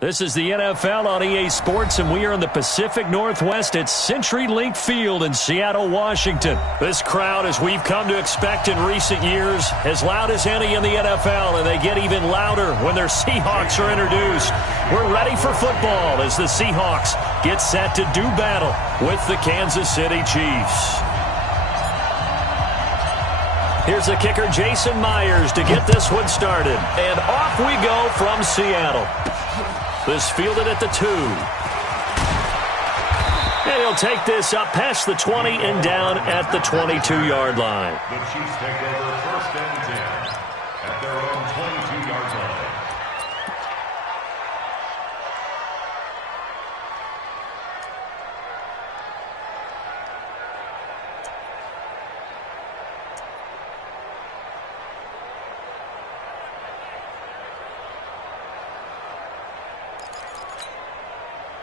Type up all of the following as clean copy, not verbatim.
This is the NFL on EA Sports, and we are in the Pacific Northwest at CenturyLink Field in Seattle, Washington. This crowd, as we've come to expect in recent years, as loud as any in the NFL, and they get even louder when their Seahawks are introduced. We're ready for football as the Seahawks get set to do battle with the Kansas City Chiefs. Here's the kicker, Jason Myers, to get this one started. And off we go from Seattle. This fielded at the 2. And he'll take this up past the 20 and down at the 22-yard line. The Chiefs take over 1st and 10 at their own 22-yard line.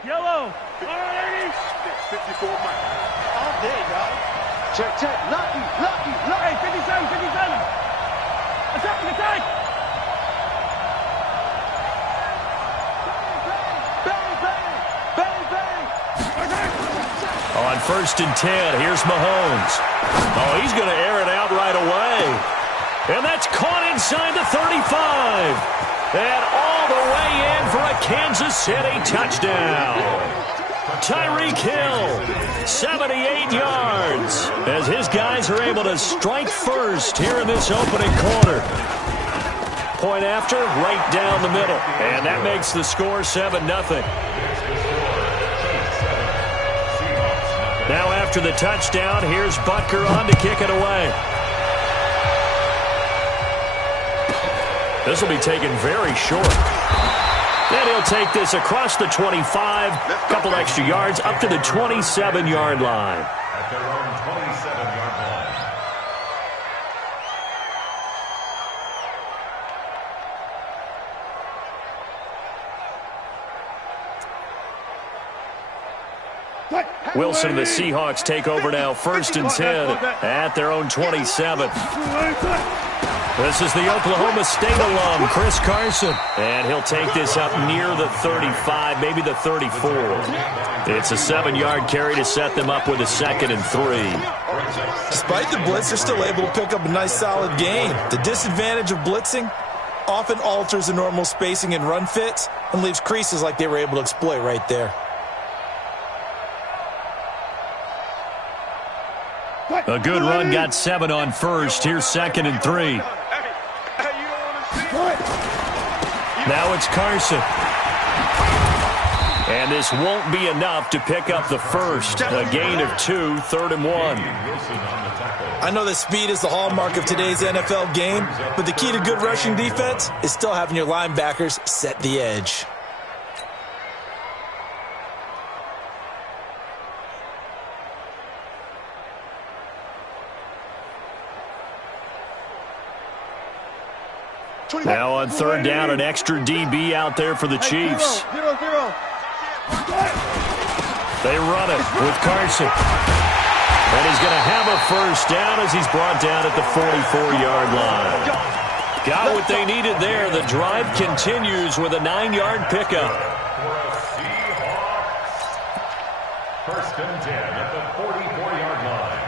Yellow. All right, 54 Mike. All day, dog. Check. Lucky. Hey, 57. Attack. Bang. On 1st and 10, here's Mahomes. Oh, he's going to air it out right away. And that's caught inside the 35. And all the way in for a Kansas City touchdown. Tyreek Hill, 78 yards, as his guys are able to strike first here in this opening quarter. Point after, right down the middle. And that makes the score 7-0. Now after the touchdown, here's Butker on to kick it away. This will be taken very short. And he'll take this across the 25, a couple extra yards, up to the 27-yard line. At their own 27-yard What? Wilson and the Seahawks take over now, 1st and 10 at their own 27. This is the Oklahoma State alum, Chris Carson. And he'll take this up near the 35, maybe the 34. It's a 7-yard carry to set them up with a 2nd and 3. Despite the blitz, they're still able to pick up a nice solid gain. The disadvantage of blitzing often alters the normal spacing and run fits and leaves creases like they were able to exploit right there. A good run, got 7 on 1st. Here's 2nd and 3. Now it's Carson. And this won't be enough to pick up the first. A gain of 2, 3rd and 1. I know that speed is the hallmark of today's NFL game, but the key to good rushing defense is still having your linebackers set the edge. Now on 3rd down, an extra DB out there for the Chiefs. They run it with Carson. And he's going to have a 1st down as he's brought down at the 44-yard line. Got what they needed there. The drive continues with a 9-yard pickup. 1st and 10 at the 44-yard line.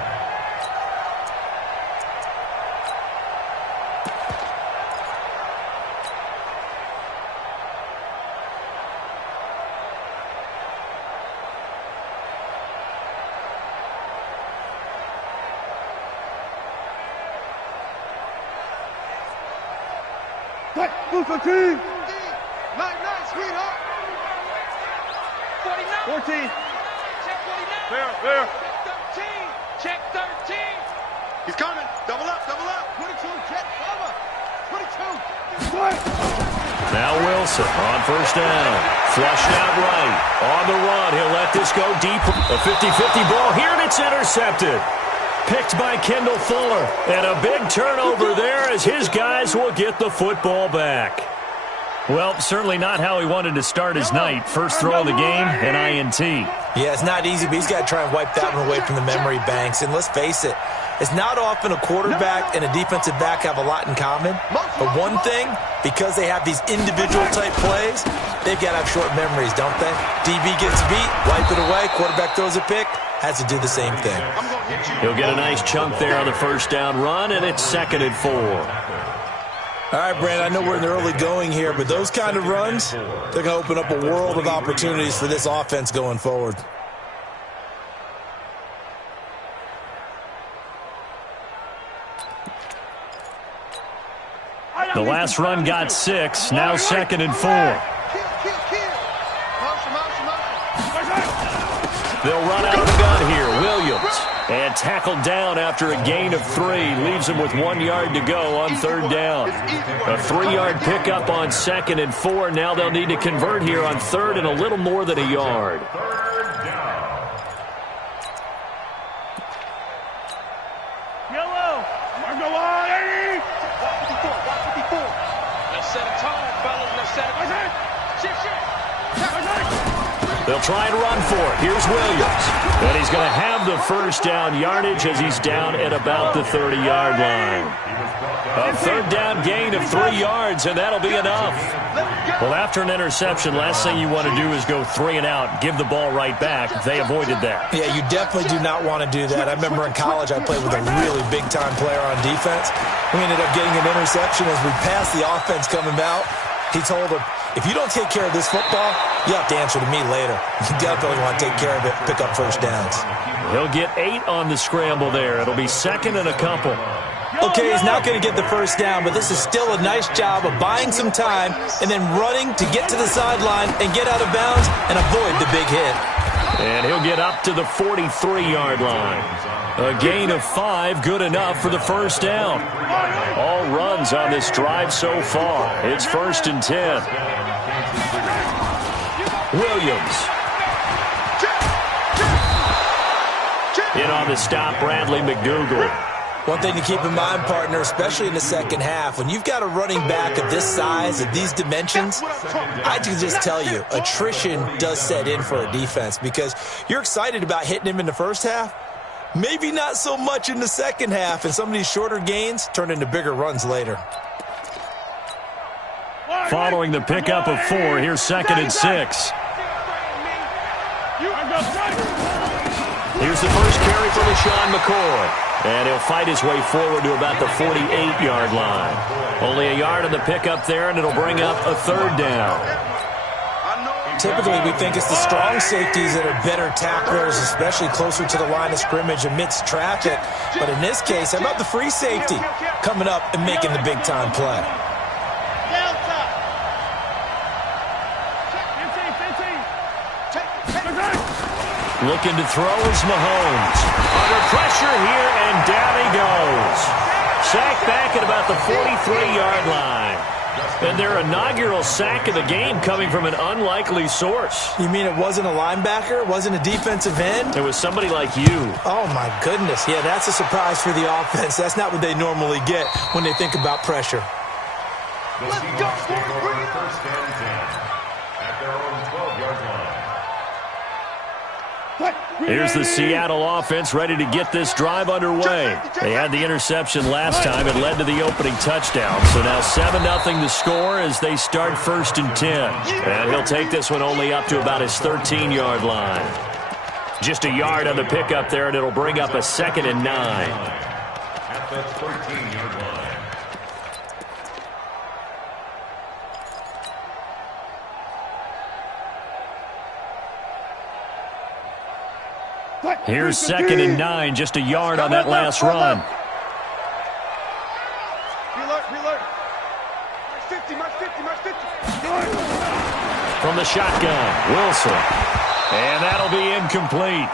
Booster team. Night, sweetheart. 49. 14. Check 49. Where? 13. Check 13. He's coming. Double up. 22. Check cover. 22. Now Wilson on 1st down. Flushed out right. On the run. He'll let this go deep. A 50-50 ball here, and it's intercepted. Picked by Kendall Fuller. And a big turnover there as his guys will get the football back. Well, certainly not how he wanted to start his night. First throw of the game, an INT. Yeah, it's not easy, but he's got to try and wipe that one away from the memory banks. And let's face it, It's not often a quarterback and a defensive back have a lot in common. But one thing, because they have these individual-type plays, they've got to have short memories, don't they? DB gets beat, wipe it away, quarterback throws a pick, has to do the same thing. He'll get a nice chunk there on the first down run, and it's 2nd and 4. All right, Brandon, I know we're in the early going here, but those kind of runs, they're going to open up a world of opportunities for this offense going forward. The last run got 6, now 2nd and 4. They'll run out of the gun here. Williams. And tackled down after a gain of 3. Leaves him with 1 yard to go on 3rd down. A 3-yard pickup on 2nd and 4. Now they'll need to convert here on 3rd and a little more than a yard. 3rd down. Yellow. Marco on, 80. 54. Let's set a tone, fellas. Let's set it. Shit. They'll try and run for it. Here's Williams. And he's going to have the first down yardage as he's down at about the 30-yard line. A 3rd down gain of 3 yards, and that'll be enough. Well, after an interception, last thing you want to do is go 3 and out, give the ball right back. They avoided that. Yeah, you definitely do not want to do that. I remember in college I played with a really big-time player on defense. We ended up getting an interception as we passed the offense coming out. He told him, if you don't take care of this football, you have to answer to me later. You definitely want to take care of it, pick up first downs. He'll get 8 on the scramble there. It'll be 2nd and a couple. Okay, he's not going to get the first down, but this is still a nice job of buying some time and then running to get to the sideline and get out of bounds and avoid the big hit. And he'll get up to the 43-yard line. A gain of 5, good enough for the first down. All runs on this drive so far. It's 1st and 10. Williams. In on the stop, Bradley McDougal. One thing to keep in mind, partner, especially in the second half, when you've got a running back of this size, of these dimensions, I can just tell you, attrition does set in for a defense because you're excited about hitting him in the first half. Maybe not so much in the second half, and some of these shorter gains turn into bigger runs later. Following the pickup of 4, here's 2nd and 6. Here's the first carry for LaShawn McCoy. And he'll fight his way forward to about the 48-yard line. Only a yard on the pickup there, and it'll bring up a 3rd down. Typically, we think it's the strong safeties that are better tacklers, especially closer to the line of scrimmage amidst traffic. But in this case, how about the free safety coming up and making the big-time play? Looking to throw is Mahomes. Under pressure here, and down he goes. Sacked back at about the 43-yard line. And their inaugural sack of the game coming from an unlikely source. You mean it wasn't a linebacker? It wasn't a defensive end? It was somebody like you. Oh, my goodness. Yeah, that's a surprise for the offense. That's not what they normally get when they think about pressure. The Seahawks take over 1st and 10 at their own 12-yard line. Here's the Seattle offense ready to get this drive underway. They had the interception last time. It led to the opening touchdown. So now 7-0 the score as they start 1st and 10. And he'll take this one only up to about his 13-yard line. Just a yard on the pickup there, and it'll bring up a 2nd and 9. At the 13-yard line. Here's 2nd and 9, just a yard on that last run. From the shotgun, Wilson. And that'll be incomplete.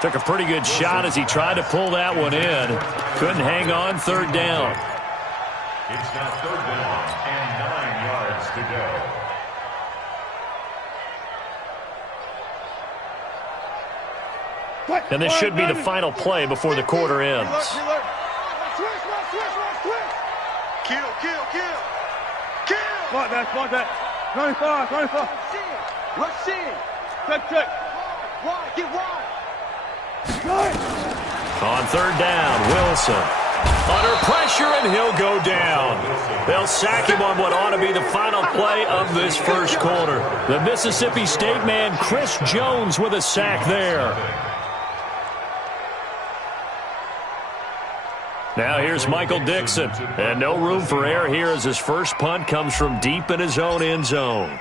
Took a pretty good shot as he tried to pull that one in. Couldn't hang on, 3rd down. It's now 3rd down and 9 yards to go. And this should be the final play before the quarter ends. Kill. Block that. 95. Rush in. Check. Wide, get wide. On third down, Wilson. Under pressure, and he'll go down. They'll sack him on what ought to be the final play of this first quarter. The Mississippi State man, Chris Jones, with a sack there. Now here's Michael Dixon. And no room for error here as his first punt comes from deep in his own end zone.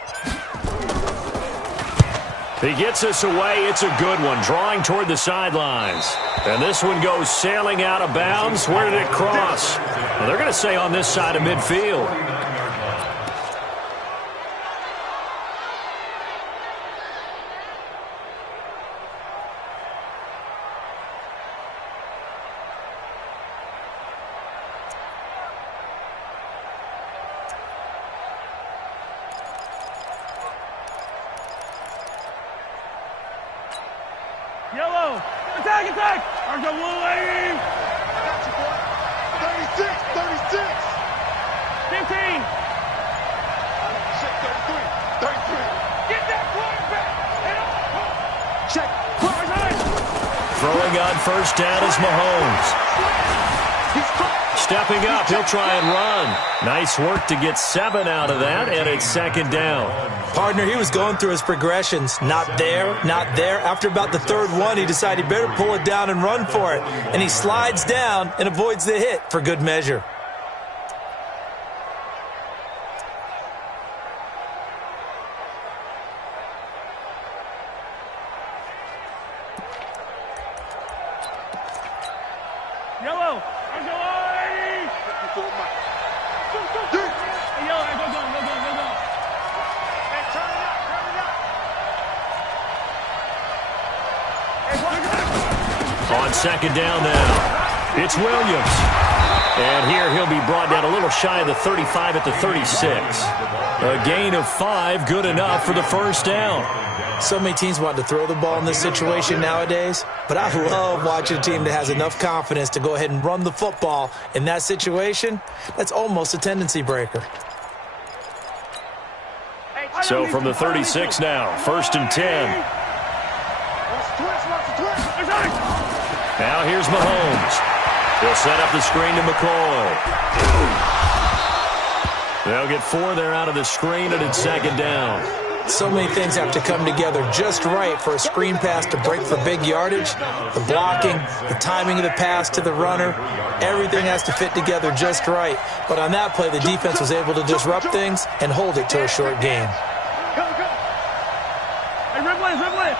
He gets this away. It's a good one, drawing toward the sidelines. And this one goes sailing out of bounds. Where did it cross? Well, they're going to say on this side of midfield. Yellow. Attack, attack. Arms up, little lady. I got you, boy. 36, 36. 15. Check 33, 33. Get that quarterback. Check. Throwing on first down is Mahomes. Stepping up, he'll try and run. Nice work to get 7 out of that, and it's second down. Partner, he was going through his progressions. Not there, not there. After about the third one, he decided he better pull it down and run for it. And he slides down and avoids the hit for good measure. Yellow. Arms up, lady. Hey, yellow, go, go, go, go, go, go. Hey, turn it up, turn it up. On second down now, it's Williams. And here he'll be brought down a little shy of the 35 at the 36. A gain of 5, good enough for the first down. So many teams want to throw the ball in this situation nowadays, but I love watching a team that has enough confidence to go ahead and run the football. In that situation, that's almost a tendency breaker. So from the 36 now, first and 10. Now here's Mahomes. He'll set up the screen to McCoy. They'll get 4 there out of the screen, and it's second down. So many things have to come together just right for a screen pass to break for big yardage. The blocking, the timing of the pass to the runner, everything has to fit together just right. But on that play, the defense was able to disrupt things and hold it to a short game. Go, go. Hey, red.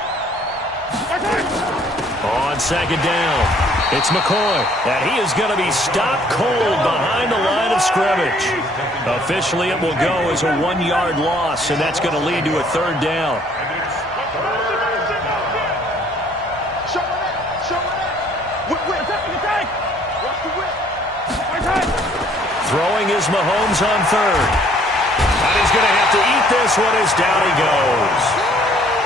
On second down, it's McCoy, and he is going to be stopped cold behind the line of scrimmage. Officially, it will go as a 1-yard loss, and that's going to lead to a third down. Throwing is Mahomes on third. And he's going to have to eat this one as down he goes.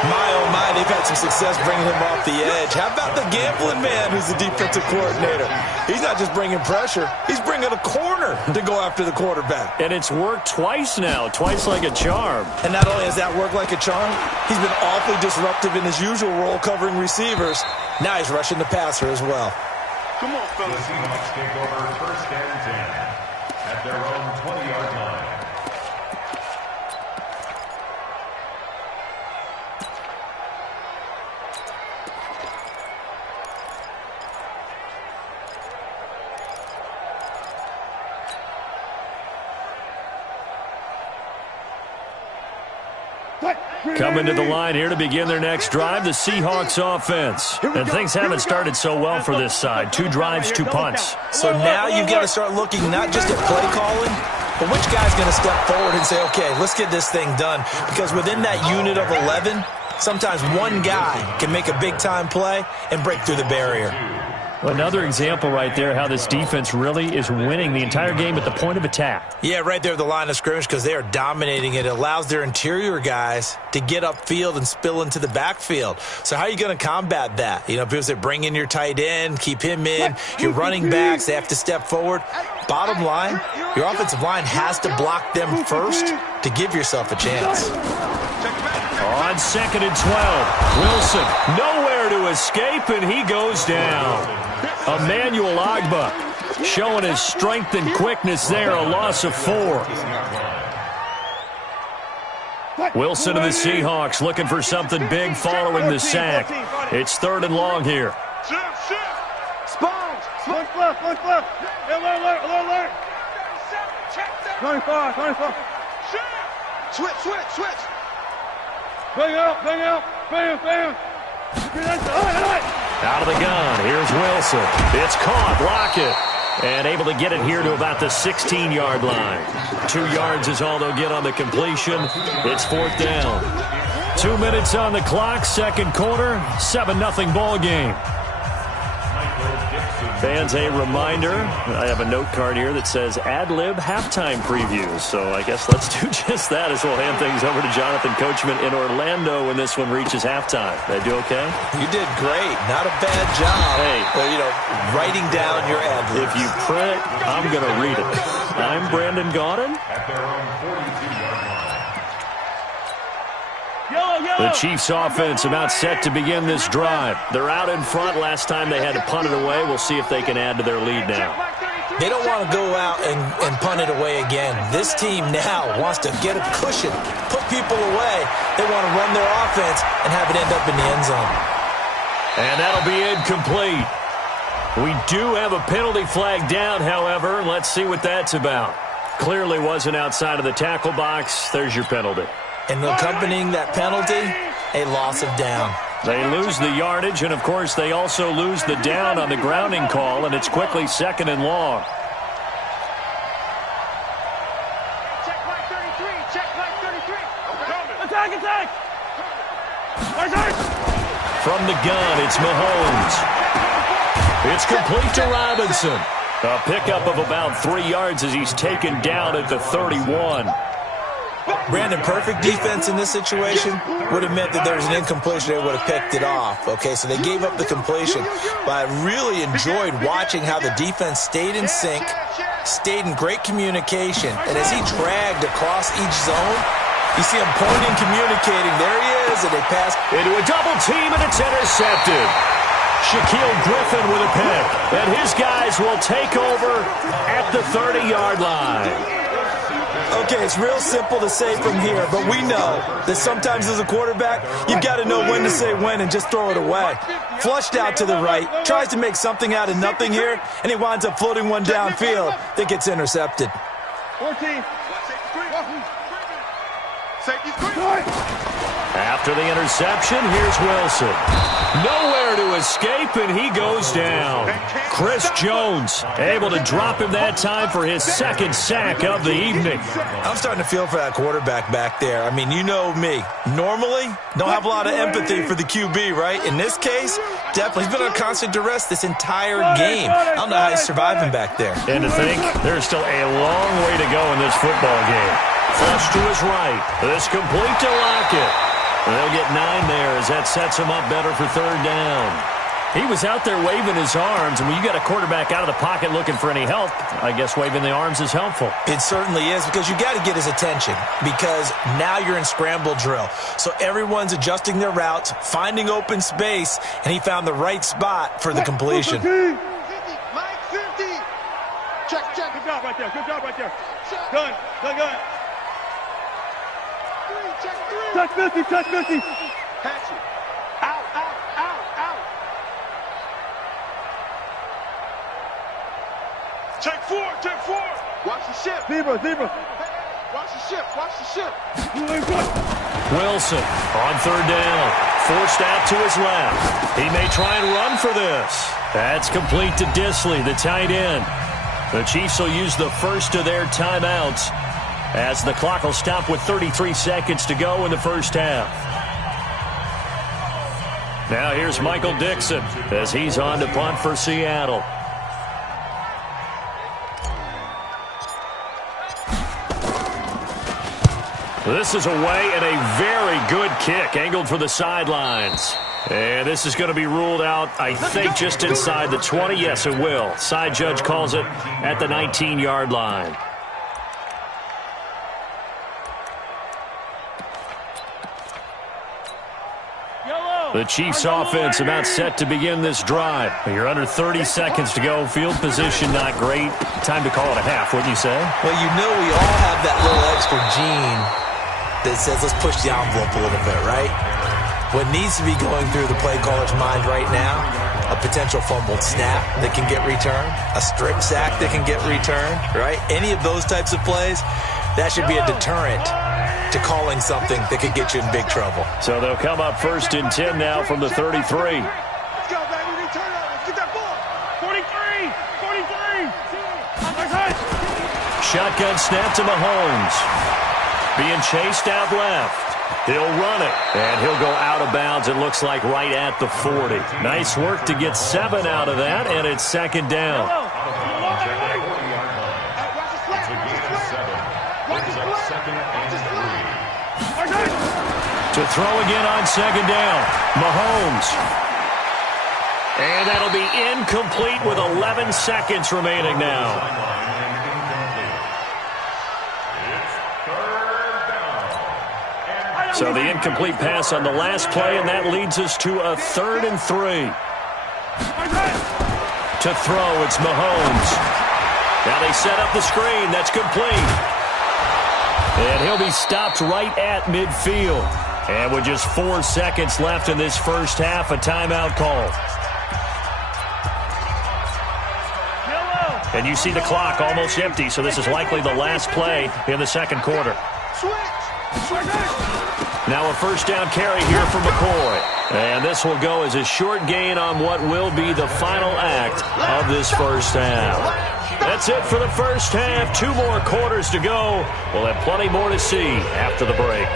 My, oh my, they've had some success bringing him off the edge. How about the gambling man who's the defensive coordinator? He's not just bringing pressure. He's bringing a corner to go after the quarterback. And it's worked twice now, twice like a charm. And not only has that worked like a charm, he's been awfully disruptive in his usual role covering receivers. Now he's rushing the passer as well. Come on, fellas. The Seahawks take over first and 10 at their own 20-yard line. Coming to the line here to begin their next drive, the Seahawks offense. And things haven't started so well for this side. 2 drives, 2 punts. So now you've got to start looking not just at play calling, but which guy's going to step forward and say, okay, let's get this thing done. Because within that unit of 11, sometimes one guy can make a big-time play and break through the barrier. Another example right there how this defense really is winning the entire game at the point of attack. Yeah, right there at the line of scrimmage because they are dominating it. It allows their interior guys to get upfield and spill into the backfield. So how are you going to combat that? You know, people say bring in your tight end, keep him in. Your running backs, they have to step forward. Bottom line, your offensive line has to block them first to give yourself a chance. Check back. On 2nd and 12, Wilson nowhere to escape, and he goes down. Emmanuel Agba showing his strength and quickness there, a loss of 4. Wilson and the Seahawks looking for something big following the sack. It's 3rd and long here. Sponge. Look left. Alert. 25. Switch. Bang out. Bam. Out of the gun. Here's Wilson. It's caught. Lockett. And able to get it here to about the 16-yard line. 2 yards is all they'll get on the completion. It's 4th down. 2 minutes on the clock, 2nd quarter, 7-0 ball game. Fans, a reminder, I have a note card here that says ad-lib halftime previews. So I guess let's do just that as we'll hand things over to Jonathan Coachman in Orlando when this one reaches halftime. Did I do okay? You did great. Not a bad job. Hey. Writing down your ad-libs. If you print, I'm going to read it. I'm Brandon Gaudin. At their own 42-yard line. The Chiefs offense about set to begin this drive. They're out in front. Last time they had to punt it away. We'll see if they can add to their lead now. They don't want to go out and punt it away again. This team now wants to get a cushion, put people away. They want to run their offense and have it end up in the end zone. And that'll be incomplete. We do have a penalty flag down, however. Let's see what that's about. Clearly wasn't outside of the tackle box. There's your penalty. And accompanying that penalty, a loss of down. They lose the yardage, and, of course, they also lose the down on the grounding call, and it's quickly 2nd and long. Check right 33. Attack. From the gun, it's Mahomes. It's complete to Robinson. A pickup of about 3 yards as he's taken down at the 31. Brandon, perfect defense in this situation would have meant that there was an incompletion. They would have picked it off. Okay, so they gave up the completion. But I really enjoyed watching how the defense stayed in sync, stayed in great communication. And as he dragged across each zone, you see him pointing, communicating. There he is, and they pass into a double team, and it's intercepted. Shaquille Griffin with a pick. And his guys will take over at the 30-yard line. Okay, it's real simple to say from here, but we know that sometimes as a quarterback, you've got to know when to say when and just throw it away. Flushed out to the right, tries to make something out of nothing here, and he winds up floating one downfield that gets intercepted. 14. After the interception, here's Wilson. Nowhere to escape, and he goes down. Chris Jones able to drop him that time for his 2nd sack of the evening. I'm starting to feel for that quarterback back there. I mean, you know me. Normally, don't have a lot of empathy for the QB, right? In this case, definitely. He's been on constant duress this entire game. I don't know how he's surviving back there. And to think, there's still a long way to go in this football game. Flush to his right. This complete to Lockett. They'll get 9 there as that sets him up better for 3rd down. He was out there waving his arms, and when you got a quarterback out of the pocket looking for any help, I guess waving the arms is helpful. It certainly is, because you got to get his attention, because now you're in scramble drill. So everyone's adjusting their routes, finding open space, and he found the right spot for the completion. 50. Mike 50. Check. Good job right there. Gun. Touch 50. Catch it. Out. Check 4. Watch the ship. Zebra. Watch the ship. Wilson on 3rd down. Forced out to his left. He may try and run for this. That's complete to Disley, the tight end. The Chiefs will use the first of their timeouts as the clock will stop with 33 seconds to go in the first half. Now here's Michael Dixon as he's on to punt for Seattle. This is away, and a very good kick angled for the sidelines. And this is going to be ruled out, I think, just inside the 20. Yes, it will. Side judge calls it at the 19-yard line. The Chiefs offense about set to begin this drive. You're under 30 seconds to go. Field position not great. Time to call it a half, wouldn't you say? Well, you know we all have that little extra gene that says let's push the envelope a little bit, right? What needs to be going through the play caller's mind right now, a potential fumbled snap that can get returned, a strip sack that can get returned, right? Any of those types of plays, that should be a deterrent to calling something that could get you in big trouble. So they'll come up 1st and 10 now from the 33. Let's go, baby. Return it. Let's get that ball. 43. Shotgun snap to Mahomes. Being chased out left. He'll run it, and he'll go out of bounds, it looks like, right at the 40. Nice work to get 7 out of that, and it's 2nd down. To throw again on 2nd down. Mahomes. And that'll be incomplete with 11 seconds remaining now. So the incomplete pass on the last play, and that leads us to a 3rd and 3. To throw, it's Mahomes. Now they set up the screen. That's complete. And he'll be stopped right at midfield. And with just 4 seconds left in this first half, a timeout call. And you see the clock almost empty, so this is likely the last play in the second quarter. Now a first down carry here for McCoy. And this will go as a short gain on what will be the final act of this first half. That's it for the first half. 2 more quarters to go. We'll have plenty more to see after the break.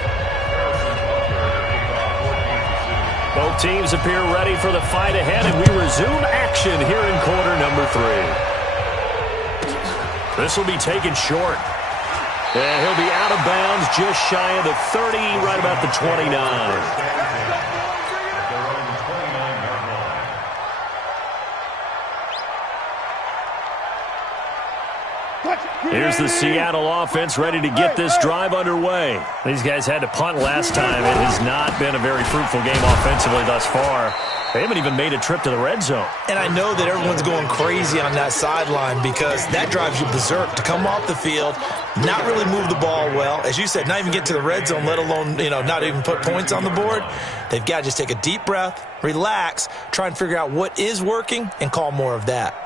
Both teams appear ready for the fight ahead, and we resume action here in quarter number 3. This will be taken short. And he'll be out of bounds just shy of the 30, right about the 29. Here's the Seattle offense ready to get this drive underway. These guys had to punt last time. It has not been a very fruitful game offensively thus far. They haven't even made a trip to the red zone. And I know that everyone's going crazy on that sideline because that drives you berserk to come off the field, not really move the ball well. As you said, not even get to the red zone, let alone, not even put points on the board. They've got to just take a deep breath, relax, try and figure out what is working, and call more of that.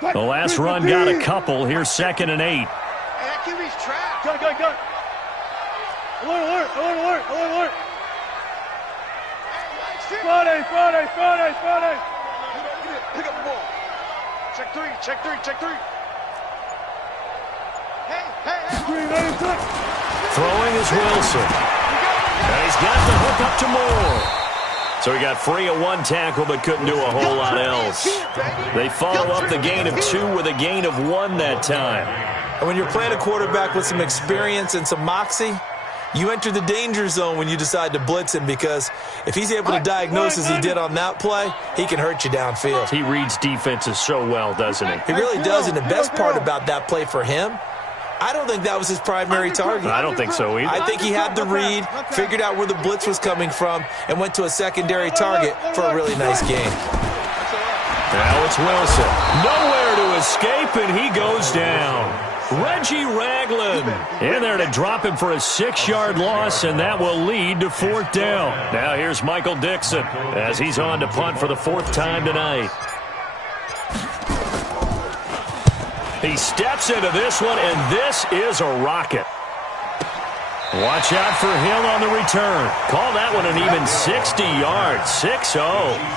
The last run got a couple. Here's 2nd and 8. Hey, that QB's trapped. Go. Alert. Friday. Pick up the ball. Check three. Hey. Throwing is Wilson. And he's got the hook up to Moore. So he got free of 1 tackle but couldn't do a whole lot else. They follow up the gain of 2 with a gain of 1 that time. And when you're playing a quarterback with some experience and some moxie, you enter the danger zone when you decide to blitz him, because if he's able to diagnose as he did on that play, he can hurt you downfield. He reads defenses so well, doesn't he? He really does, and the best part about that play for him, I don't think that was his primary target. I don't think so either. I think he had the read, figured out where the blitz was coming from, and went to a secondary target for a really nice game. Now it's Wilson. Nowhere to escape, and he goes down. Reggie Ragland in there to drop him for a 6-yard loss, and that will lead to 4th down. Now here's Michael Dixon as he's on to punt for the 4th time tonight. He steps into this one, and this is a rocket. Watch out for Hill on the return. Call that one an even 60 yards, 6-0.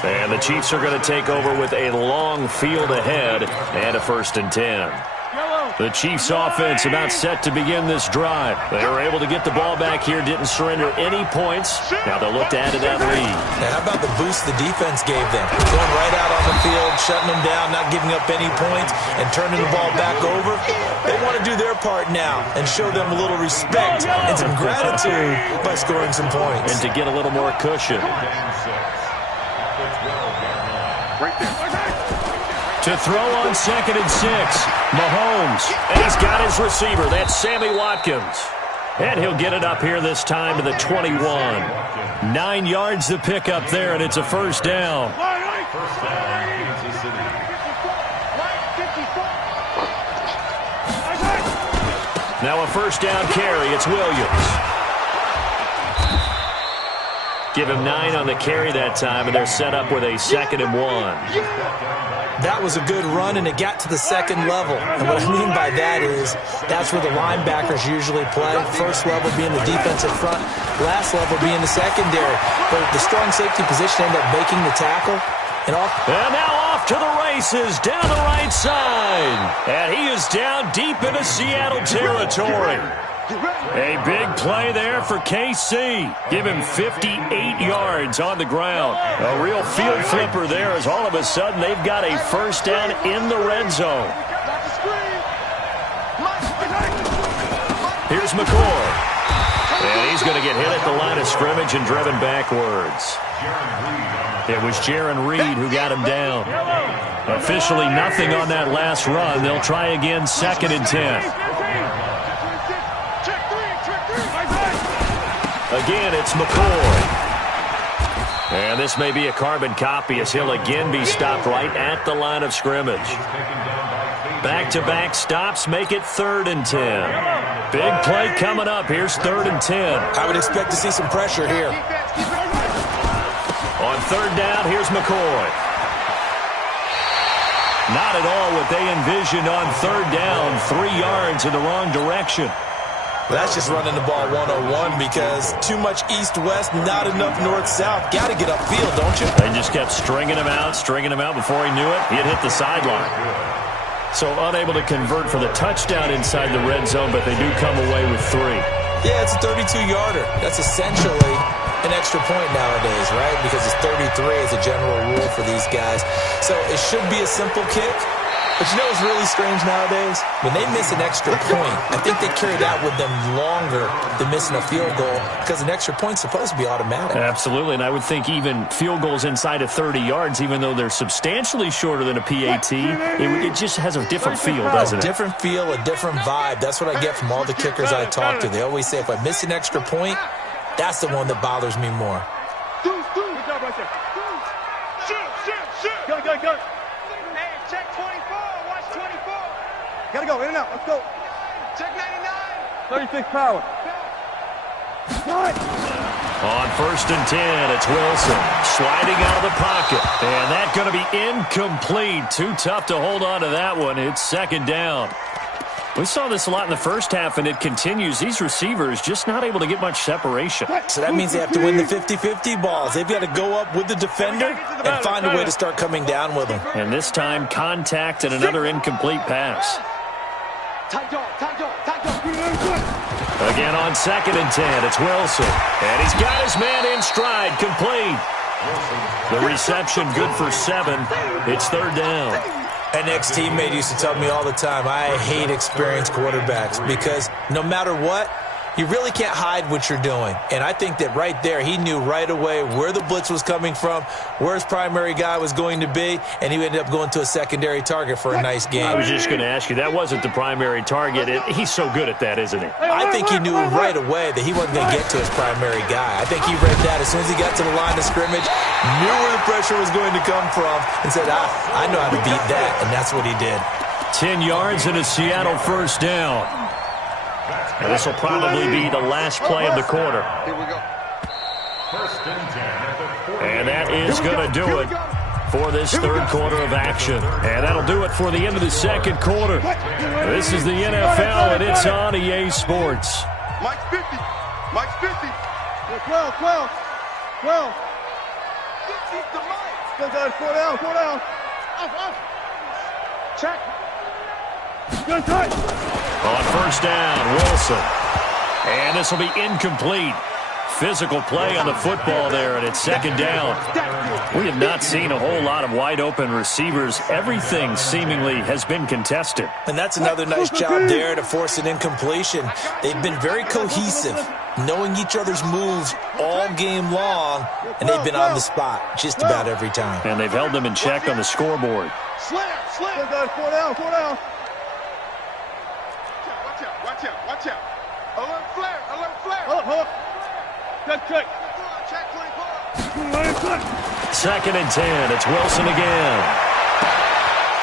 And the Chiefs are going to take over with a long field ahead and a 1st and 10. The Chiefs offense about set to begin this drive. They were able to get the ball back here, didn't surrender any points. Now they'll look to add to that lead. Now, how about the boost the defense gave them? Going right out on the field, shutting them down, not giving up any points, and turning the ball back over. They want to do their part now and show them a little respect and some gratitude by scoring some points. And to get a little more cushion. Right there. To throw on 2nd and 6. Mahomes. And he's got his receiver. That's Sammy Watkins. And he'll get it up here this time to the 21. 9 yards to pick up there, and it's a first down. First down, Kansas City. Now a first down carry. It's Williams. Give him 9 on the carry that time, and they're set up with a 2nd and 1. That was a good run, and it got to the second level. And what I mean by that is that's where the linebackers usually play. First level being the defensive front, last level being the secondary. But the strong safety position ended up making the tackle. And now off to the races down the right side. And he is down deep into Seattle territory. A big play there for KC. Give him 58 yards on the ground. A real field flipper there as all of a sudden they've got a first down in the red zone. Here's McCoy. And he's going to get hit at the line of scrimmage and driven backwards. It was Jaron Reed who got him down. Officially nothing on that last run. They'll try again, 2nd and 10. Again, it's McCoy. And this may be a carbon copy as he'll again be stopped right at the line of scrimmage. Back-to-back stops make it 3rd and 10. Big play coming up. Here's 3rd and 10. I would expect to see some pressure here. On 3rd down, here's McCoy. Not at all what they envisioned on 3rd down. 3 yards in the wrong direction. Well, that's just running the ball 101 because too much east-west, not enough north-south. Got to get upfield, don't you? They just kept stringing him out before he knew it. He had hit the sideline. So unable to convert for the touchdown inside the red zone, but they do come away with 3. Yeah, it's a 32-yarder. That's essentially an extra point nowadays, right? Because it's 33 as a general rule for these guys. So it should be a simple kick. But you know what's really strange nowadays? When they miss an extra point, I think they carry that with them longer than missing a field goal because an extra point's supposed to be automatic. Absolutely, and I would think even field goals inside of 30 yards, even though they're substantially shorter than a PAT, it just has a different feel, doesn't it? A different feel, a different vibe. That's what I get from all the kickers I talk to. They always say if I miss an extra point, that's the one that bothers me more. Good job right there. Shoot. Go. Hey, check 24. Watch 24. Gotta go, in and out. Let's go. Check 99. 36 power. On 1st and 10, it's Wilson sliding out of the pocket. And that's going to be incomplete. Too tough to hold on to that one. It's 2nd down. We saw this a lot in the first half, and it continues. These receivers just not able to get much separation. So that means they have to win the 50-50 balls. They've got to go up with the defender and find a way to start coming down with them. And this time, contact and another incomplete pass. Tight dog. Again on 2nd and 10, it's Wilson. And he's got his man in stride, complete. The reception good for 7. It's 3rd down. An ex-teammate used to tell me all the time, I hate experienced quarterbacks because no matter what, you really can't hide what you're doing. And I think that right there, he knew right away where the blitz was coming from, where his primary guy was going to be, and he ended up going to a secondary target for a nice game. I was just going to ask you, that wasn't the primary target. He's so good at that, isn't he? I think he knew right away that he wasn't going to get to his primary guy. I think he read that as soon as he got to the line of scrimmage, knew where the pressure was going to come from, and said, I know how to beat that, and that's what he did. 10 yards and a Seattle first down. And this will probably be the last play of the quarter. Here we go. 1st and 10 at the 40. And that is going to do it for this 3rd quarter of action. And that'll do it for the end of the 2nd quarter. This is the NFL, and it's on EA Sports. Mike's 50. 12. 50 to Mike. Go, guys. 4 down. Off. Check. Good touch. On 1st down, Wilson. And this will be incomplete. Physical play on the football there, and it's 2nd down. We have not seen a whole lot of wide-open receivers. Everything seemingly has been contested. And that's another nice job there to force an incompletion. They've been very cohesive, knowing each other's moves all game long, and they've been on the spot just about every time. And they've held them in check on the scoreboard. Slam. Go, guys. 4 down. Watch out. Alert flare. Alert flare. Hold up. Check. Check 24. 2nd and 10. It's Wilson again.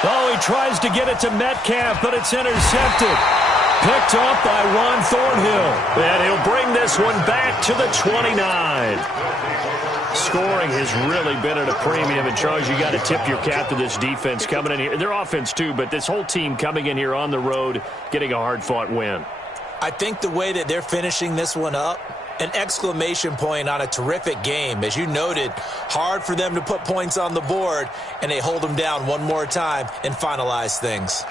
Oh, he tries to get it to Metcalf, but it's intercepted. Picked off by Ron Thornhill. And he'll bring this one back to the 29. Scoring has really been at a premium. And, Charles, you got to tip your cap to this defense coming in here. Their offense, too, but this whole team coming in here on the road, getting a hard-fought win. I think the way that they're finishing this one up, an exclamation point on a terrific game. As you noted, hard for them to put points on the board, and they hold them down one more time and finalize things.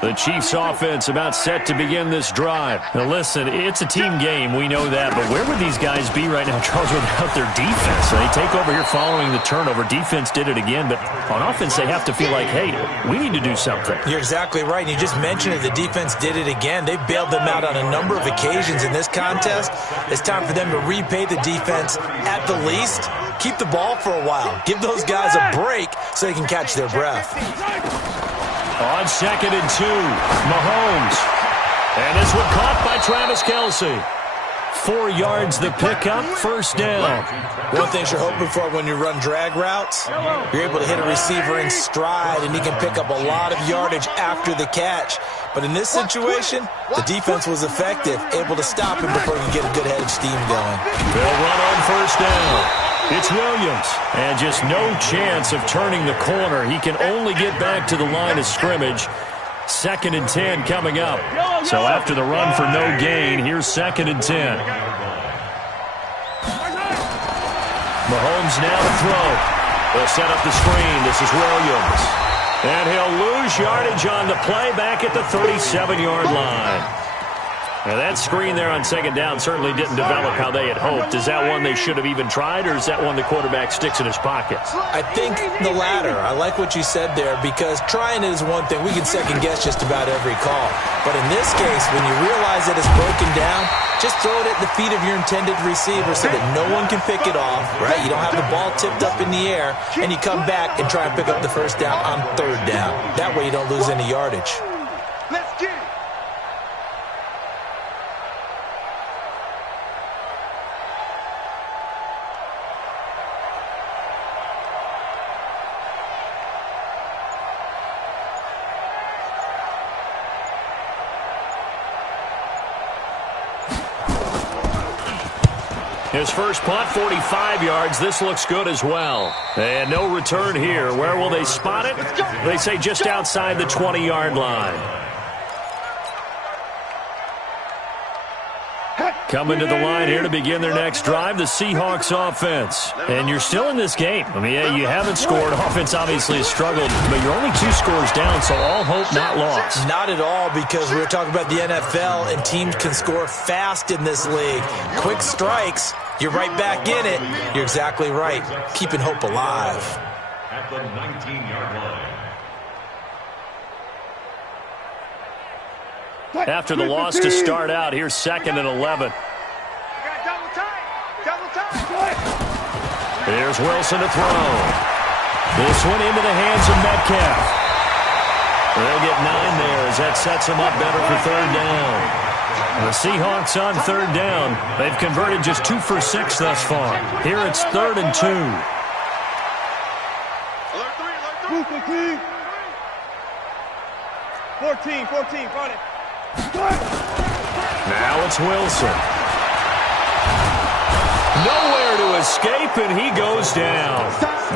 The Chiefs offense about set to begin this drive. Now listen, it's a team game, we know that, but where would these guys be right now, Charles, without their defense? They take over here following the turnover. Defense did it again, but on offense they have to feel like, hey, we need to do something. You're exactly right, and you just mentioned it. The defense did it again. They bailed them out on a number of occasions in this contest. It's time for them to repay the defense at the least. Keep the ball for a while. Give those guys a break so they can catch their breath. On 2nd and 2, Mahomes. And this one caught by Travis Kelce. 4 yards the pickup, 1st down. One thing you're hoping for when you run drag routes, you're able to hit a receiver in stride, and he can pick up a lot of yardage after the catch. But in this situation, the defense was effective, able to stop him before he could get a good head of steam going. They'll run on 1st down. It's Williams, and just no chance of turning the corner. He can only get back to the line of scrimmage. 2nd and 10 coming up. So after the run for no gain, here's 2nd and 10. Mahomes now to throw. They'll set up the screen. This is Williams. And he'll lose yardage on the play back at the 37-yard line. Now, that screen there on 2nd down certainly didn't develop how they had hoped. Is that one they should have even tried, or is that one the quarterback sticks in his pocket? I think the latter. I like what you said there, because trying it is one thing. We can second-guess just about every call. But in this case, when you realize that it's broken down, just throw it at the feet of your intended receiver so that no one can pick it off, right? You don't have the ball tipped up in the air, and you come back and try and pick up the 1st down on 3rd down. That way you don't lose any yardage. Let's get it. His first punt, 45 yards. This looks good as well. And no return here. Where will they spot it? They say just outside the 20-yard line. Coming to the line here to begin their next drive, the Seahawks offense. And you're still in this game. I mean, yeah, you haven't scored. Offense obviously has struggled, but you're only 2 scores down, so all hope not lost. Not at all, because we were talking about the NFL, and teams can score fast in this league. Quick strikes, you're right back in it. You're exactly right. Keeping hope alive. At the 19-yard line. After the loss to start out, here's 2nd and 11. Double time. Here's Wilson to throw. This one into the hands of Metcalf. They'll get 9 there as that sets them up better for 3rd down. The Seahawks on 3rd down. They've converted just 2 for 6 thus far. Here it's 3rd and 2. Alert 3. 14, run it. Now it's Wilson. Nowhere to escape, and he goes down.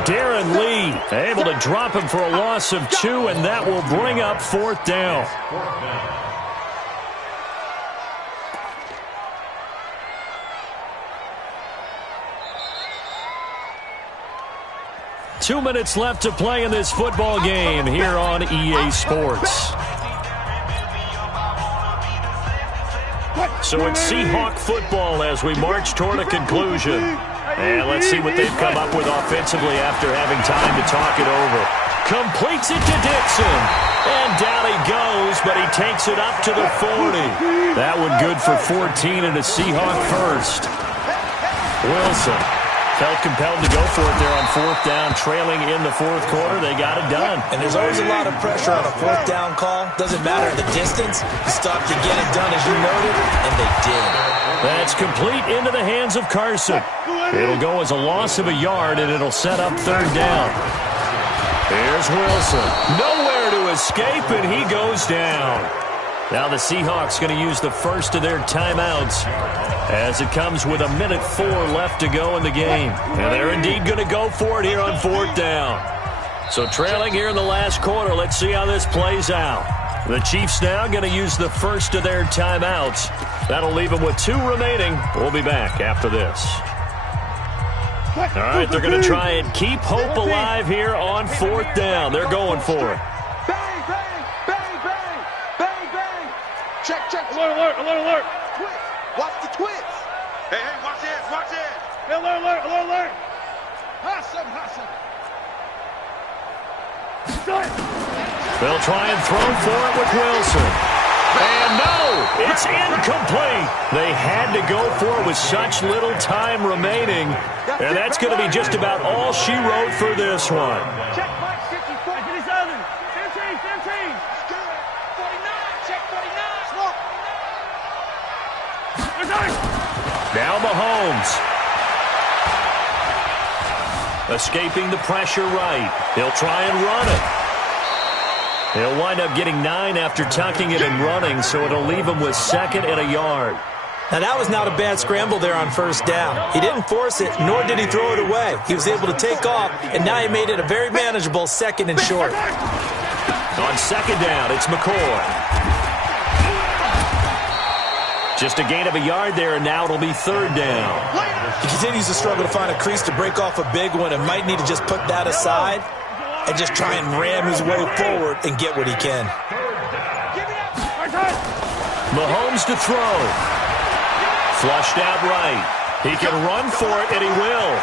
Darren Lee able to drop him for a loss of 2, and that will bring up 4th down. 2 minutes left to play in this football game here on EA Sports. So it's Seahawk football as we march toward a conclusion. And let's see what they've come up with offensively after having time to talk it over. Completes it to Dixon. And down he goes, but he takes it up to the 40. That one good for 14 and a Seahawk first. Wilson Felt compelled to go for it there on fourth down, trailing in the fourth quarter. They got it done. And there's always a lot of pressure on a fourth down call. Doesn't matter the distance. You stop to get it done as you noted, and they did. That's complete into the hands of Carson. It'll go as a loss of a yard, and it'll set up third down. Here's Wilson. Nowhere to escape, and he goes down. Now the Seahawks going to use the first of their timeouts as it comes with 1:04 left to go in the game. And they're indeed going to go for it here on fourth down. So trailing here in the last quarter, let's see how this plays out. The Chiefs now going to use the first of their timeouts. That'll leave them with 2 remaining. We'll be back after this. All right, they're going to try and keep hope alive here on fourth down. They're going for it. Bang, bang, bang, bang, bang, bang. Check, check. Alert, alert, alert, alert. Twist. Watch the twist. Hey, hey, watch this, watch this. Hey, alert, alert, alert, alert. Hustle, hustle. They'll try and throw for it with Wilson. And no, it's incomplete. They had to go for it with such little time remaining. And that's going to be just about all she wrote for this one. Check Mike 54. 57. 15, 15. 49, check 49. Swap. Now Mahomes. Escaping the pressure right. He'll try and run it. He'll wind up getting 9 after tucking it and running, so it'll leave him with 2nd and a yard. Now, that was not a bad scramble there on first down. He didn't force it, nor did he throw it away. He was able to take off, and now he made it a very manageable 2nd and short. On 2nd down, it's McCoy. Just a gain of a yard there, and now it'll be 3rd down. He continues to struggle to find a crease to break off a big one and might need to just put that aside and just try and ram his way forward and get what he can. Mahomes to throw. Flushed out right. He can run for it, and he will.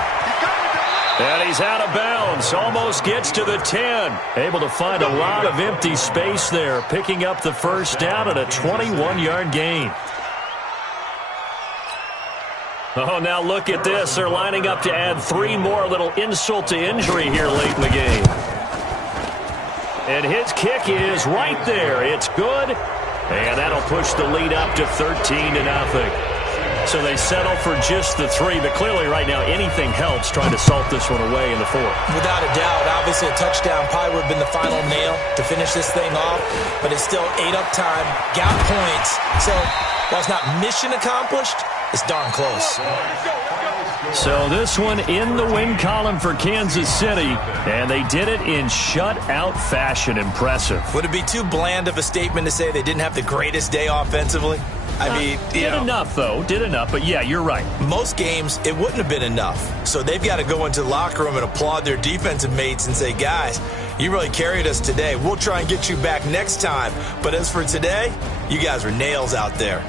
And he's out of bounds. Almost gets to the 10. Able to find a lot of empty space there, picking up the first down at a 21-yard gain. Oh, now look at this. They're lining up to add 3 more. A little insult to injury here late in the game. And his kick is right there. It's good. And that'll push the lead up to 13-0. So they settle for just the 3. But clearly right now anything helps trying to salt this one away in the 4th. Without a doubt, obviously a touchdown probably would have been the final nail to finish this thing off. But it's still 8 up time, got points. So while it's not mission accomplished, it's darn close. So this one in the win column for Kansas City, and they did it in shutout fashion. Impressive. Would it be too bland of a statement to say they didn't have the greatest day offensively? I mean, did enough, though. Did enough, but yeah, you're right. Most games, it wouldn't have been enough. So they've got to go into the locker room and applaud their defensive mates and say, guys, you really carried us today. We'll try and get you back next time. But as for today, you guys were nails out there.